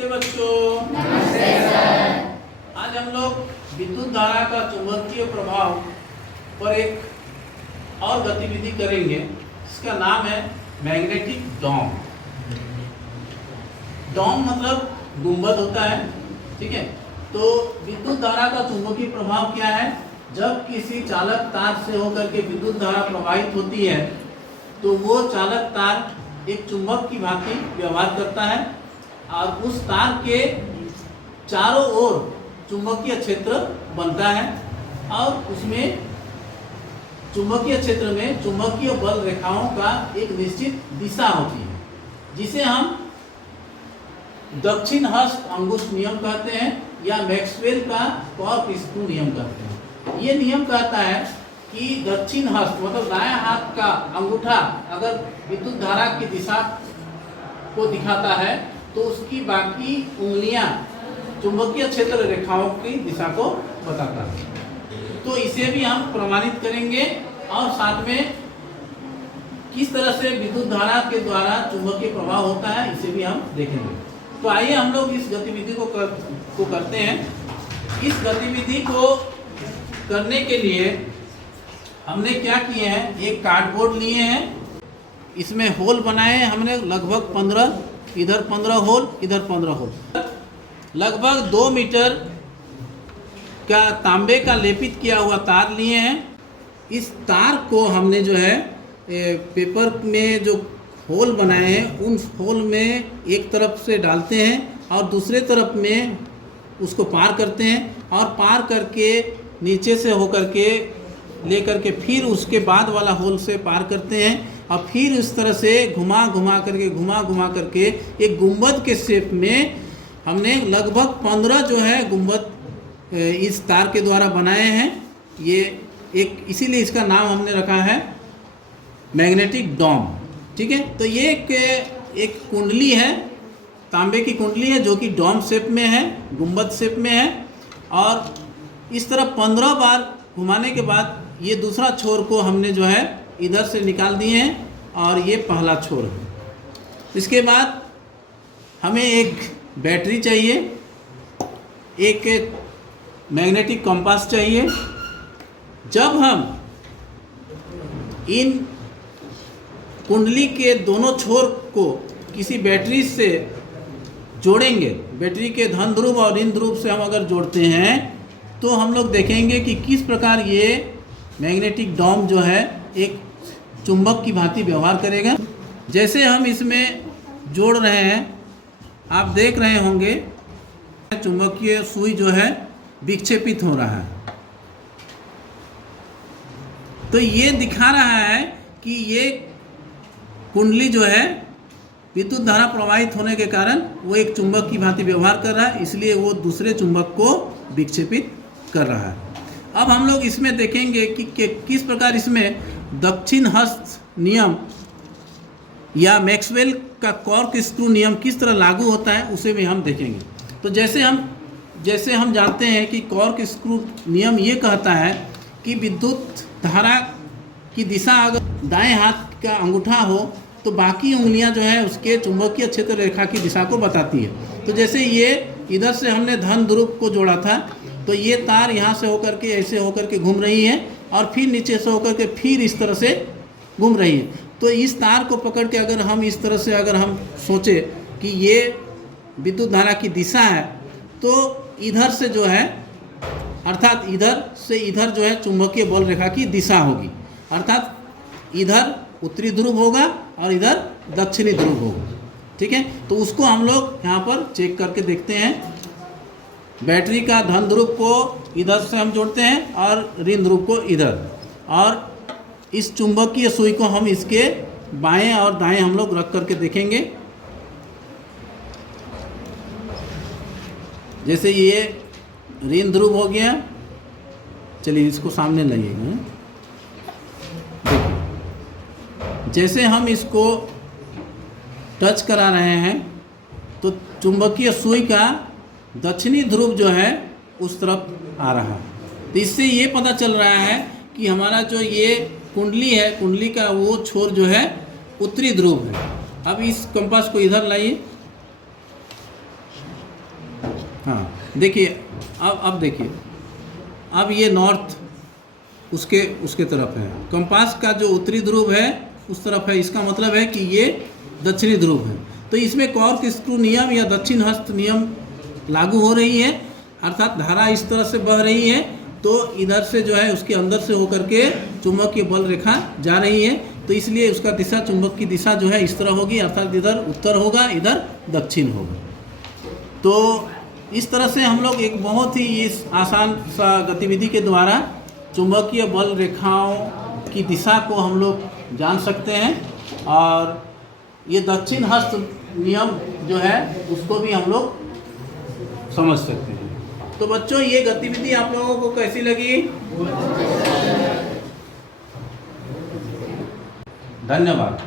नमस्ते बच्चों। नमस्ते सर। आज हम लोग विद्युत धारा का चुंबकीय प्रभाव पर एक और गतिविधि करेंगे। इसका नाम है मैग्नेटिक डोम। डोम मतलब गुंबद होता है, ठीक है। तो विद्युत धारा का चुंबकीय प्रभाव क्या है? जब किसी चालक तार से होकर के विद्युत धारा प्रवाहित होती है तो वो चालक तार एक चुंबक की भांति व्यवहार करता है और उस तार के चारों ओर चुंबकीय क्षेत्र बनता है और उसमें चुंबकीय क्षेत्र में चुंबकीय बल रेखाओं का एक निश्चित दिशा होती है, जिसे हम दक्षिण हस्त अंगुष्ठ नियम कहते हैं या मैक्सवेल का कॉर्कस्क्रू नियम कहते हैं। ये नियम कहता है कि दक्षिण हस्त मतलब दायां हाथ का अंगूठा अगर विद्युत धारा की दिशा को दिखाता है तो उसकी बाकी उंगलियां चुंबकीय क्षेत्र रेखाओं की दिशा को बताता है। तो इसे भी हम प्रमाणित करेंगे और साथ में किस तरह से विद्युत धारा के द्वारा चुंबकीय प्रभाव होता है इसे भी हम देखेंगे। तो आइए हम लोग इस गतिविधि को करते हैं। इस गतिविधि को करने के लिए हमने क्या किए हैं, एक कार्डबोर्ड लिए हैं, इसमें होल बनाए हैं हमने लगभग 15, इधर 15 होल, इधर 15 होल। लगभग 2 मीटर का तांबे का लेपित किया हुआ तार लिए हैं। इस तार को हमने जो है पेपर में जो होल बनाए हैं उन होल में एक तरफ से डालते हैं और दूसरे तरफ में उसको पार करते हैं और पार करके नीचे से होकर के लेकर के फिर उसके बाद वाला होल से पार करते हैं और फिर इस तरह से घुमा घुमा करके एक गुंबद के शेप में हमने लगभग 15 जो है गुंबद इस तार के द्वारा बनाए हैं। ये एक इसीलिए इसका नाम हमने रखा है मैग्नेटिक डोम, ठीक है। तो ये एक कुंडली है, तांबे की कुंडली है जो कि डोम शेप में है, गुंबद शेप में है। और इस तरह 15 बार घुमाने के बाद ये दूसरा छोर को हमने जो है इधर से निकाल दिए हैं और ये पहला छोर है। इसके बाद हमें एक बैटरी चाहिए, एक मैग्नेटिक कंपास चाहिए। जब हम इन कुंडली के दोनों छोर को किसी बैटरी से जोड़ेंगे, बैटरी के धन ध्रुव और ऋण ध्रुव से हम अगर जोड़ते हैं तो हम लोग देखेंगे कि किस प्रकार ये मैग्नेटिक डोम जो है एक चुंबक की भांति व्यवहार करेगा। जैसे हम इसमें जोड़ रहे हैं आप देख रहे होंगे चुंबकीय सुई जो है विक्षेपित हो रहा है। तो ये दिखा रहा है कि ये कुंडली जो है विद्युत धारा प्रवाहित होने के कारण वो एक चुंबक की भांति व्यवहार कर रहा है, इसलिए वो दूसरे चुंबक को विक्षेपित कर रहा है। अब हम लोग इसमें देखेंगे कि किस प्रकार इसमें दक्षिण हस्त नियम या मैक्सवेल का कॉर्कस्क्रू नियम किस तरह लागू होता है उसे भी हम देखेंगे। तो जैसे हम जानते हैं कि कॉर्कस्क्रू नियम ये कहता है कि विद्युत धारा की दिशा अगर दाएं हाथ का अंगूठा हो तो बाकी उंगलियां जो है उसके चुंबकीय क्षेत्र रेखा की दिशा को बताती है। तो जैसे ये इधर से हमने धन ध्रुव को जोड़ा था तो ये तार यहाँ से होकर के ऐसे होकर के घूम रही है और फिर नीचे से होकर के फिर इस तरह से घूम रही है। तो इस तार को पकड़ के अगर हम इस तरह से अगर हम सोचे कि ये विद्युत धारा की दिशा है तो इधर से जो है अर्थात इधर से इधर जो है चुंबकीय बल रेखा की दिशा होगी, अर्थात इधर उत्तरी ध्रुव होगा और इधर दक्षिणी ध्रुव होगा, ठीक है। तो उसको हम लोग यहाँ पर चेक करके देखते हैं। बैटरी का धन ध्रुव को इधर से हम जोड़ते हैं और ऋण ध्रुव को इधर, और इस चुंबकीय सुई को हम इसके बाएं और दाएं हम लोग रख करके देखेंगे। जैसे ये ऋण ध्रुव हो गया, चलिए इसको सामने लाइएगा। देखिए जैसे हम इसको टच करा रहे हैं तो चुंबकीय सुई का दक्षिणी ध्रुव जो है उस तरफ आ रहा है। तो इससे ये पता चल रहा है कि हमारा जो ये कुंडली है, कुंडली का वो छोर जो है उत्तरी ध्रुव है। अब इस कंपास को इधर लाइए, हाँ देखिए, अब देखिए, अब ये नॉर्थ उसके तरफ है, कंपास का जो उत्तरी ध्रुव है उस तरफ है, इसका मतलब है कि ये दक्षिणी ध्रुव है। तो इसमें कॉर्क स्क्रू नियम या दक्षिण हस्त नियम लागू हो रही है, अर्थात धारा इस तरह से बह रही है तो इधर से जो है उसके अंदर से होकर के चुंबकीय बल रेखा जा रही है, तो इसलिए उसका दिशा, चुंबक की दिशा जो है इस तरह होगी, अर्थात इधर उत्तर होगा, इधर दक्षिण होगा। तो इस तरह से हम लोग एक बहुत ही इस आसान सा गतिविधि के द्वारा चुंबकीय बल रेखाओं की दिशा को हम लोग जान सकते हैं, और ये दक्षिण हस्त नियम जो है उसको भी हम लोग समझ सकते हैं। तो बच्चों, ये गतिविधि आप लोगों को कैसी लगी? धन्यवाद।